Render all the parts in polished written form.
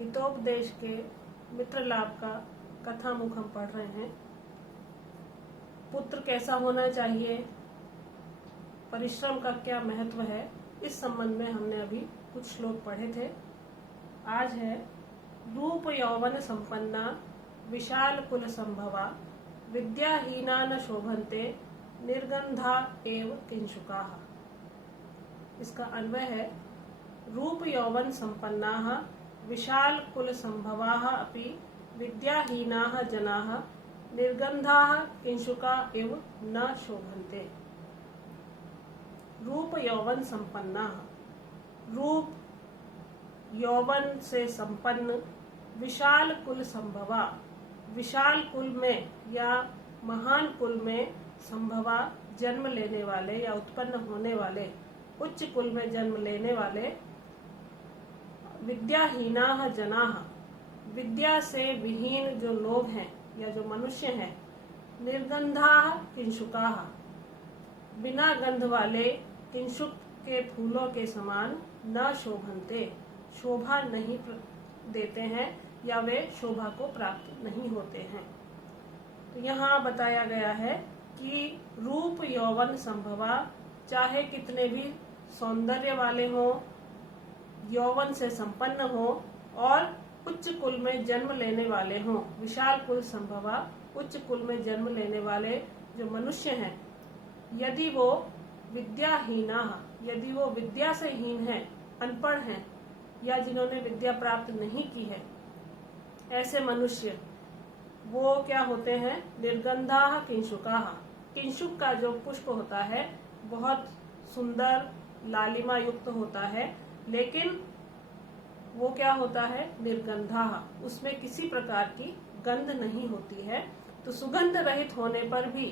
हितोपदेश के मित्र लाभ का कथामुख हम पढ़ रहे हैं। पुत्र कैसा होना चाहिए, परिश्रम का क्या महत्व है, इस संबंध में हमने अभी कुछ श्लोक पढ़े थे। आज है रूप यौवन संपन्ना विशाल कुल संभवा विद्याहीना न शोभन्ते निर्गंधा एव किंशुकाः। इसका अन्वय है रूप यौवन संपन्नाः विशाल कुल संभवाः अपि विद्याहीनाः जनाः निर्गंधाः किंशुका एव न शोभन्ते। रूप यौवन संपन्नाः, रूप यौवन से संपन्न, विशाल कुल संभवा, विशाल कुल में या महान कुल में, संभवा जन्म लेने वाले या उत्पन्न होने वाले, उच्च कुल में जन्म लेने वाले, विद्याहीनाः जनाः, विद्या से विहीन जो लोग हैं या जो मनुष्य हैं, निर्गंधाः किंशुकाः, बिना गंध वाले किंशुक के फूलों के समान, न शोभन्ते, शोभा नहीं देते हैं या वे शोभा को प्राप्त नहीं होते हैं। तो यहाँ बताया गया है कि रूप यौवन संभवा, चाहे कितने भी सौंदर्य वाले हों, यौवन से संपन्न हो और उच्च कुल में जन्म लेने वाले हों, विशाल कुल संभवा, उच्च कुल में जन्म लेने वाले जो मनुष्य हैं, यदि वो विद्याहीना, यदि वो विद्या से हीन है, अनपढ़ हैं या जिन्होंने विद्या प्राप्त नहीं की है, ऐसे मनुष्य वो क्या होते हैं, निर्गंधाः किंशुकाः। किंशुक का जो पुष्प होता है बहुत सुंदर लालिमा युक्त होता है, लेकिन वो क्या होता है, निर्गंधाः, उसमें किसी प्रकार की गंध नहीं होती है। तो सुगंध रहित होने पर भी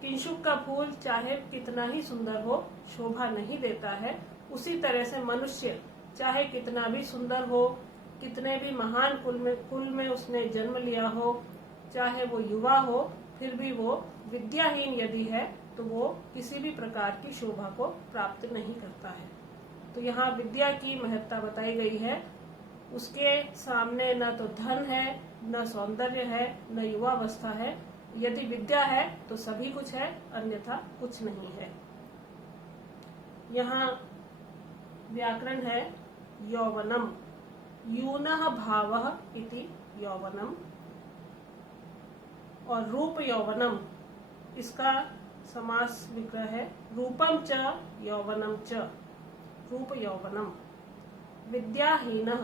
किंशुक का फूल चाहे कितना ही सुंदर हो, शोभा नहीं देता है। उसी तरह से मनुष्य चाहे कितना भी सुंदर हो, कितने भी महान कुल में उसने जन्म लिया हो, चाहे वो युवा हो, फिर भी वो विद्याहीन यदि है तो वो किसी भी प्रकार की शोभा को प्राप्त नहीं करता है। तो यहाँ विद्या की महत्ता बताई गई है। उसके सामने न तो धन है, न सौंदर्य है, न युवावस्था है। यदि विद्या है तो सभी कुछ है, अन्यथा कुछ नहीं है। यहाँ व्याकरण है यौवनम, यूनः भावः इति यौवनम, और रूप यौवनम इसका समास विग्रह है रूपम च यौवनम च, रूप यौवनम। विद्याहीनः,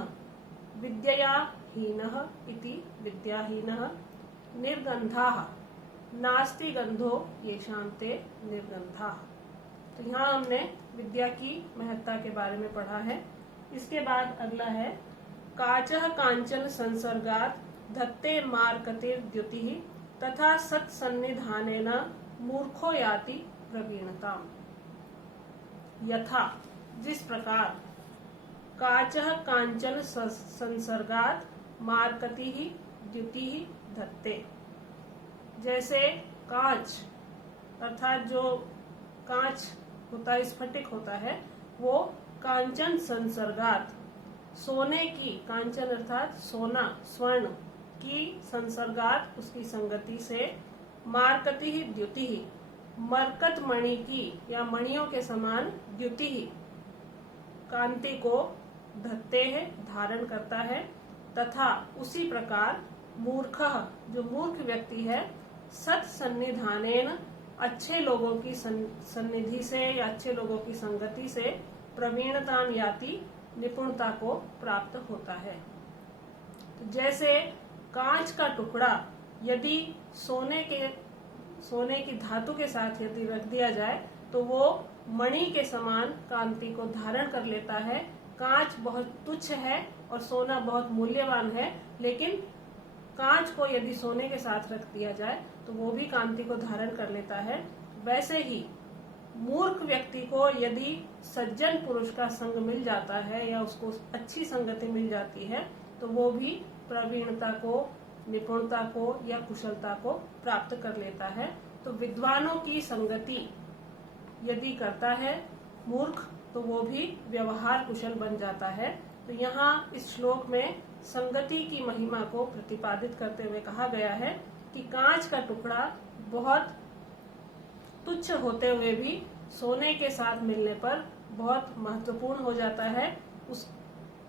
विद्यया हीनः इति विद्याहीनः। निर्गंधाः, नास्ति गंधो येषान्ते निर्गंधाः। तो यहाँ हमने विद्या की महत्ता के बारे में पढ़ा है। इसके बाद अगला है काचः कांचन संसर्गात् धत्ते मार्कतिर्द्युतिः तथा सत्सन्निधानेन मूर्खो याति प्रवीणताम्। यथा, जिस प्रकार, काचः कांचन संसर्गात् मार्कतिः द्युतिः धत्ते, जैसे कांच अर्थात जो कांच होता है, स्फटिक होता है, वो कांचन संसर्गात, सोने की, कांचन अर्थात सोना, स्वर्ण की, संसर्गात उसकी संगति से, मारकति ही द्युति ही, मरकत मणि की या मणियों के समान, द्युति ही कांति को धत्ते है, धारण करता है। तथा उसी प्रकार मूर्खः, जो मूर्ख व्यक्ति है, सत्सन्निधानेन, अच्छे लोगों की सन्निधि से या अच्छे लोगों की संगति से, प्रवीणताम याति, निपुणता को प्राप्त होता है। तो जैसे कांच का टुकड़ा यदि सोने की धातु के साथ यदि रख दिया जाए तो वो मणि के समान कांति को धारण कर लेता है। कांच बहुत तुच्छ है और सोना बहुत मूल्यवान है, लेकिन कांच को यदि सोने के साथ रख दिया जाए तो वो भी कांति को धारण कर लेता है। वैसे ही मूर्ख व्यक्ति को यदि सज्जन पुरुष का संग मिल जाता है या उसको अच्छी संगति मिल जाती है तो वो भी प्रवीणता को, निपुणता को या कुशलता को प्राप्त कर लेता है। तो विद्वानों की संगति यदि करता है मूर्ख तो वो भी व्यवहार कुशल बन जाता है। तो यहाँ इस श्लोक में संगति की महिमा को प्रतिपादित करते हुए कहा गया है कि कांच का टुकड़ा बहुत तुच्छ होते हुए भी सोने के साथ मिलने पर बहुत महत्वपूर्ण हो जाता है। उस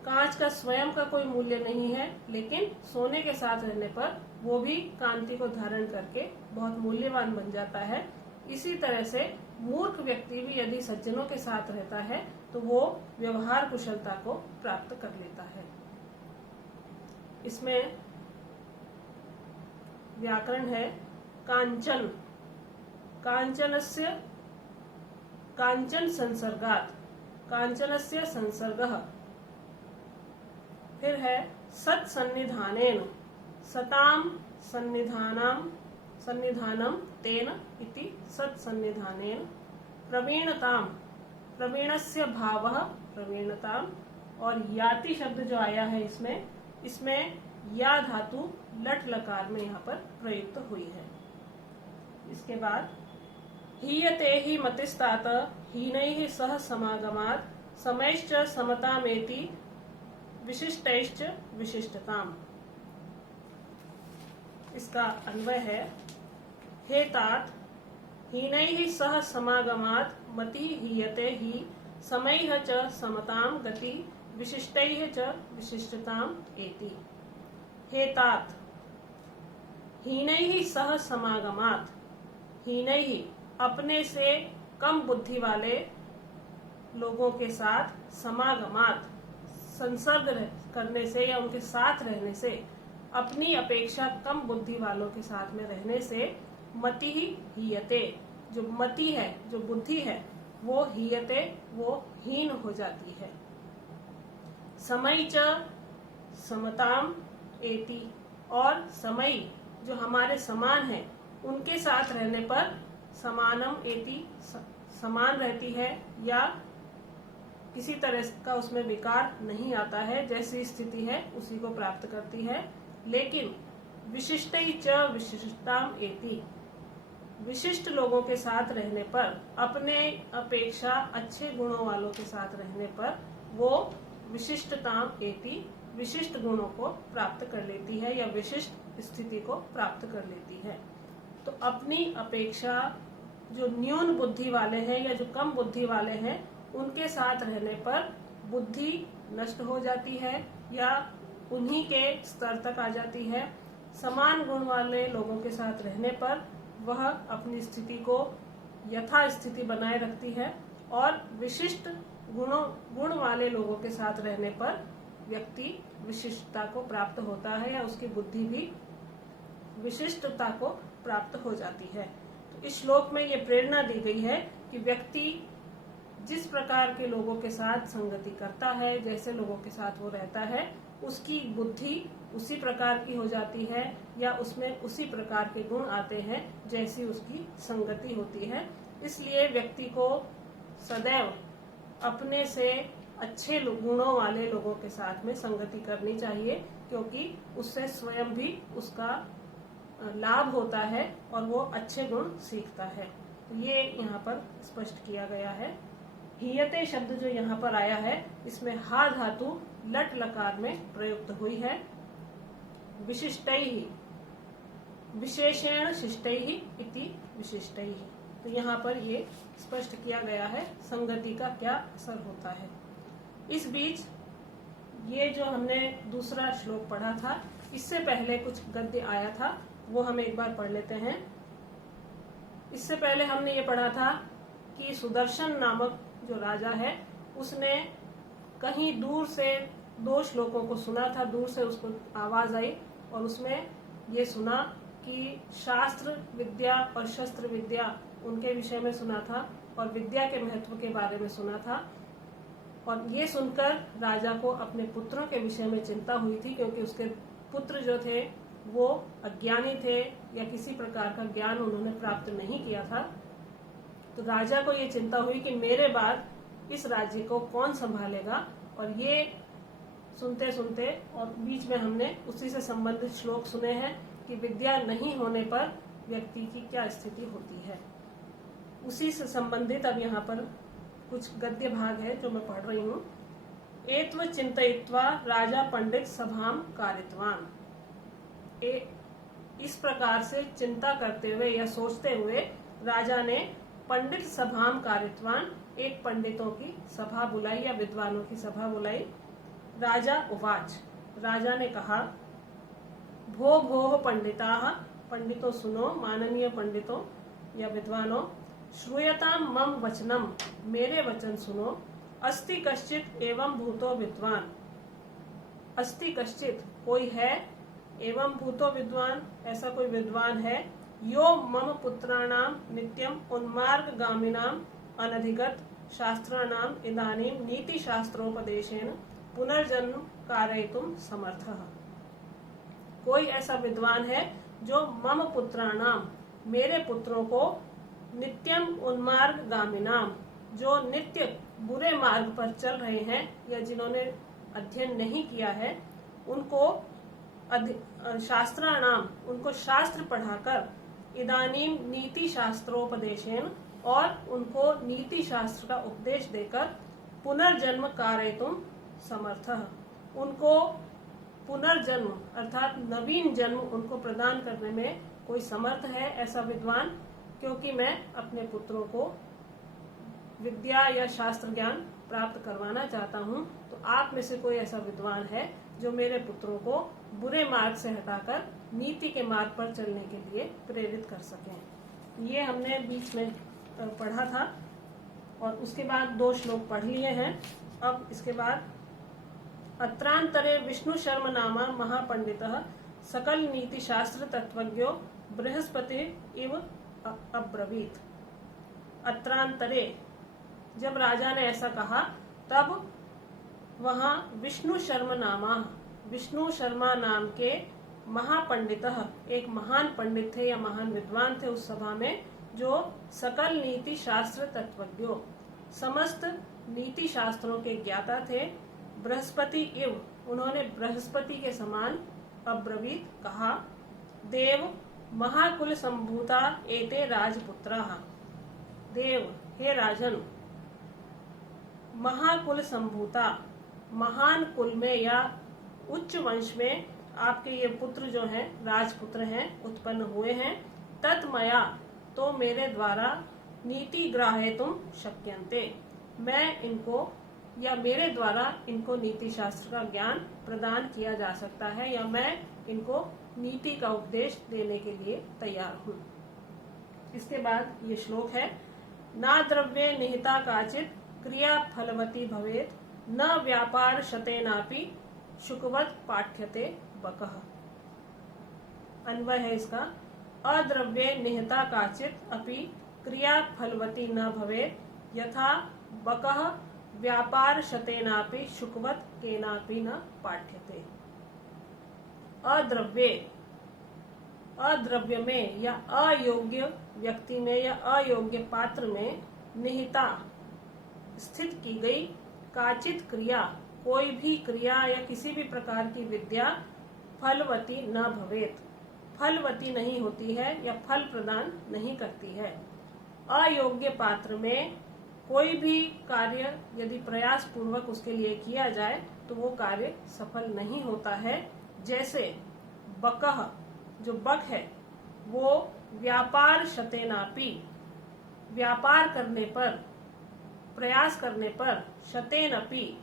कांच का स्वयं का कोई मूल्य नहीं है, लेकिन सोने के साथ रहने पर वो भी कांति को धारण करके बहुत मूल्यवान बन जाता है। इसी तरह से मूर्ख व्यक्ति भी यदि सज्जनों के साथ रहता है तो वो व्यवहार कुशलता को प्राप्त कर लेता है। इसमें व्याकरण है कांचन, कांचनस्य कांचन संसर्गात्, कांचनस्य संसर्गः। फिर है सत्सन्निधानेन, सताम सन्निधानम तेन इति सत्सन्निधानेन। प्रवीणताम, प्रवीणस्य भावः प्रवीणताम। और याति शब्द जो आया है इसमें या धातु लट लकार में यहाँ पर प्रयुक्त हुई है। इसके बाद हीयते हि मतिस्तात हीनैः सह समागमात् समैश्च समतामेति विशिष्टैश्च विशिष्टताम। इसका अन्वय है हे तात हीनैः सह समागमात् मति हीयते हि समैः च समताम गति विशिष्टैः च विशिष्टताम एति। हे तात हीनैः सह समागमात्, हीनैः अपने से कम बुद्धि वाले लोगों के साथ, समागमात् संसर्ग करने से या उनके साथ रहने से, अपनी अपेक्षा कम बुद्धि वालों के साथ में रहने से मति ही हीयते, जो मति है, जो बुद्धि है, वो हीयते, वो हीन हो जाती है। समय च समताम एति, और समय जो हमारे समान है उनके साथ रहने पर समानम एति, समान रहती है या किसी तरह का उसमें विकार नहीं आता है, जैसी स्थिति है उसी को प्राप्त करती है। लेकिन विशिष्टै च विशिष्टताम एति, विशिष्ट लोगों के साथ रहने पर, अपने अपेक्षा अच्छे गुणों वालों के साथ रहने पर वो विशिष्टताम एति, विशिष्ट गुणों को प्राप्त कर लेती है या विशिष्ट स्थिति को प्राप्त कर लेती है। तो अपनी अपेक्षा जो न्यून बुद्धि वाले हैं या जो कम बुद्धि वाले हैं उनके साथ रहने पर बुद्धि नष्ट हो जाती है या उन्हीं के स्तर तक आ जाती है। समान गुण वाले लोगों के साथ रहने पर वह अपनी स्थिति को यथा स्थिति बनाए रखती है और विशिष्ट गुण वाले लोगों के साथ रहने पर व्यक्ति विशिष्टता को प्राप्त होता है या उसकी बुद्धि भी विशिष्टता को प्राप्त हो जाती है। तो इस श्लोक में ये प्रेरणा दी गई है कि व्यक्ति जिस प्रकार के लोगों के साथ संगति करता है, जैसे लोगों के साथ वो रहता है, उसकी बुद्धि उसी प्रकार की हो जाती है या उसमें उसी प्रकार के गुण आते हैं जैसी उसकी संगति होती है। इसलिए व्यक्ति को सदैव अपने से अच्छे गुणों वाले लोगों के साथ में संगति करनी चाहिए, क्योंकि उससे स्वयं भी उसका लाभ होता है और वो अच्छे गुण सीखता है। तो ये यहाँ पर स्पष्ट किया गया है। हीयते शब्द जो यहाँ पर आया है इसमें हा धातु लट लकार में प्रयुक्त हुई है। विशिष्टैहि, विशेषेण शिष्टैहि इति विशिष्टैहि। तो यहाँ पर ये स्पष्ट किया गया है संगति का क्या असर होता है। इस बीच ये जो हमने दूसरा श्लोक पढ़ा था, इससे पहले कुछ गद्य आया था, वो हम एक बार पढ़ लेते हैं। इससे पहले हमने ये पढ़ा था कि सुदर्शन नामक जो राजा है उसने कहीं दूर से दो श्लोकों को सुना था, दूर से उसको आवाज आई और उसमें ये सुना कि शास्त्र विद्या और शस्त्र विद्या उनके विषय में सुना था और विद्या के महत्व के बारे में सुना था। और ये सुनकर राजा को अपने पुत्रों के विषय में चिंता हुई थी, क्योंकि उसके पुत्र जो थे वो अज्ञानी थे या किसी प्रकार का ज्ञान उन्होंने प्राप्त नहीं किया था। तो राजा को ये चिंता हुई कि मेरे बाद इस राज्य को कौन संभालेगा। और ये सुनते सुनते और बीच में हमने उसी से संबंधित श्लोक सुने हैं कि विद्या नहीं होने पर व्यक्ति की क्या स्थिति होती है। उसी से संबंधित अब यहाँ पर कुछ गद्य भाग है जो मैं पढ़ रही हूँ। एत्व चिंतयित्वा राजा पंडित सभाम कारितवान। इस प्रकार से चिंता करते हुए या सोचते हुए राजा ने पंडित सभाम कारितवान, एक पंडितों की सभा बुलाई या विद्वानों की सभा बुलाई। राजा उवाच, राजा ने कहा, भो भो पंडिताः, पंडितों सुनो, माननीय पंडितों या विद्वानों, श्रूयताम मम वचनम, मेरे वचन सुनो। अस्ति कश्चित एवं भूतो विद्वान, अस्ति कश्चित कोई है, एवं भूतो विद्वान ऐसा कोई विद्वान है, यो मम पुत्राणाम नित्यम उन्मार्गगामिनाम अनधिगत शास्त्राणाम इदानीं नीति शास्त्रोपदेशेन पुनर्जन्म कारयितुम समर्थः। कोई ऐसा विद्वान है जो मम पुत्राणाम, मेरे पुत्रों को, नित्यम उन्मार्गगामिनाम, जो नित्य बुरे मार्ग पर चल रहे हैं या जिन्होंने अध्ययन नहीं किया है, उनको शास्त्राणाम, उनको शास्त्र पढ़ाकर, इदानीम नीति शास्त्रोपदेशेन, और उनको नीति शास्त्र का उपदेश देकर, पुनर्जन्म कारयितुम समर्थः, उनको पुनर्जन्म अर्थात नवीन जन्म उनको प्रदान करने में कोई समर्थ है ऐसा विद्वान, क्योंकि मैं अपने पुत्रों को विद्या या शास्त्र ज्ञान प्राप्त करवाना चाहता हूँ। तो आप में से कोई ऐसा विद्वान है जो मेरे पुत्रों को बुरे मार्ग से हटाकर नीति के मार्ग पर चलने के लिए प्रेरित कर सकें। ये हमने बीच में पढ़ा था और उसके बाद 2 श्लोक पढ़ लिए हैं। अब इसके बाद अत्रांतरे विष्णु शर्म नामा महापंडितः सकल नीति शास्त्र तत्वज्ञो बृहस्पति इव अब्रवीत। अत्रांतरे, जब राजा ने ऐसा कहा तब वहां विष्णु शर्म नामा, विष्णु शर्मा नाम के महापंडितः, एक महान पंडित थे या महान विद्वान थे उस सभा में, जो सकल नीति शास्त्र तत्वज्ञो, समस्त नीति शास्त्रों के ज्ञाता थे। बृहस्पति इव, उन्होंने बृहस्पति के समान, अब्रवीत कहा, देव महाकुल संभूता एते राजपुत्राः। देव, हे राजन, महाकुल संभूता, महान कुल में या उच्च वंश में आपके ये पुत्र जो हैं, राजपुत्र हैं, उत्पन्न हुए हैं। तत्मया, तो मेरे द्वारा, नीति ग्राह्यतुम शक्यन्ते, मैं इनको या मेरे द्वारा इनको नीति शास्त्र का ज्ञान प्रदान किया जा सकता है, या मैं इनको नीति का उपदेश देने के लिए तैयार हूँ। इसके बाद ये श्लोक है, ना द्रव्ये निहिता काचित क्रिया फलवती भवेत, न व्यापार शतेनापि शुकवत पाठ्यते बकः। अन्वय है इसका, अद्रव्ये निहिता काचित अपि क्रिया फलवती न भवेत, यथा बकः व्यापार शतेनापि शुकवत केनापि न पाठ्यते। अद्रव्ये, अद्रव्य में या अयोग्य व्यक्ति में या अयोग्य पात्र में, निहिता स्थित की गई, काचित क्रिया, कोई भी क्रिया या किसी भी प्रकार की विद्या, फलवती न भवेत, फलवती नहीं होती है या फल प्रदान नहीं करती है। अयोग्य पात्र में कोई भी कार्य यदि प्रयास पूर्वक उसके लिए किया जाए तो वो कार्य सफल नहीं होता है। जैसे बकह, जो बक है, वो व्यापार शतेनापि, व्यापार करने पर, प्रयास करने पर, शतेनपि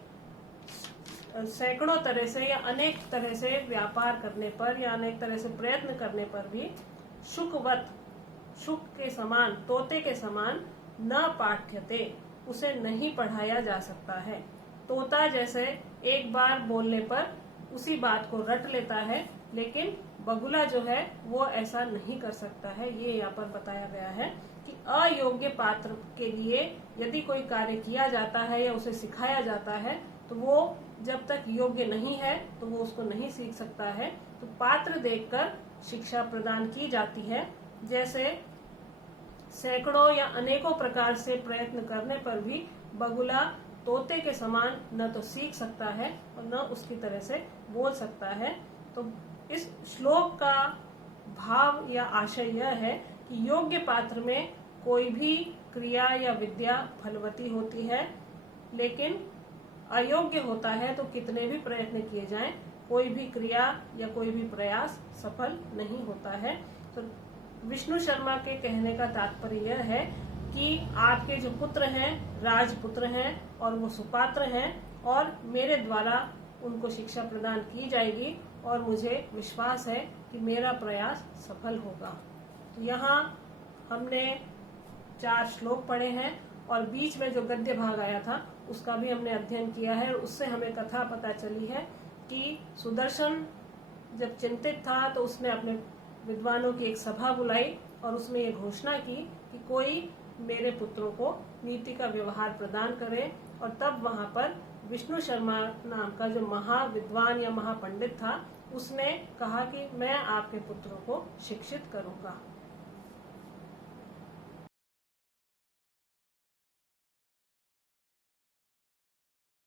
सैकड़ों तरह से या अनेक तरह से व्यापार करने पर या अनेक तरह से प्रयत्न करने पर भी, शुकवत, शुक के समान, तोते के समान, न पाठ्यते, उसे नहीं पढ़ाया जा सकता है। तोता जैसे एक बार बोलने पर उसी बात को रट लेता है, लेकिन बगुला जो है वो ऐसा नहीं कर सकता है। ये यहाँ पर बताया गया है कि अयोग्य पात्र के लिए यदि कोई कार्य किया जाता है या उसे सिखाया जाता है तो वो जब तक योग्य नहीं है तो वो उसको नहीं सीख सकता है। तो पात्र देखकर शिक्षा प्रदान की जाती है। जैसे सैकड़ों या अनेकों प्रकार से प्रयत्न करने पर भी बगुला तोते के समान न तो सीख सकता है और न उसकी तरह से बोल सकता है। तो इस श्लोक का भाव या आशय यह है कि योग्य पात्र में कोई भी क्रिया या विद्या फलवती होती है, लेकिन अयोग्य होता है तो कितने भी प्रयत्न किए जाएं, कोई भी क्रिया या कोई भी प्रयास सफल नहीं होता है। तो विष्णु शर्मा के कहने का तात्पर्य यह है कि आपके जो पुत्र हैं राजपुत्र हैं और वो सुपात्र हैं और मेरे द्वारा उनको शिक्षा प्रदान की जाएगी और मुझे विश्वास है कि मेरा प्रयास सफल होगा। तो यहाँ हमने 4 श्लोक पढ़े हैं और बीच में जो गद्य भाग आया था उसका भी हमने अध्ययन किया है और उससे हमें कथा पता चली है कि सुदर्शन जब चिंतित था तो उसने अपने विद्वानों की एक सभा बुलाई और उसमें ये घोषणा की कि कोई मेरे पुत्रों को नीति का व्यवहार प्रदान करे, और तब वहां पर विष्णु शर्मा नाम का जो महाविद्वान या महापंडित था उसने कहा कि मैं आपके पुत्रों को शिक्षित करूंगा।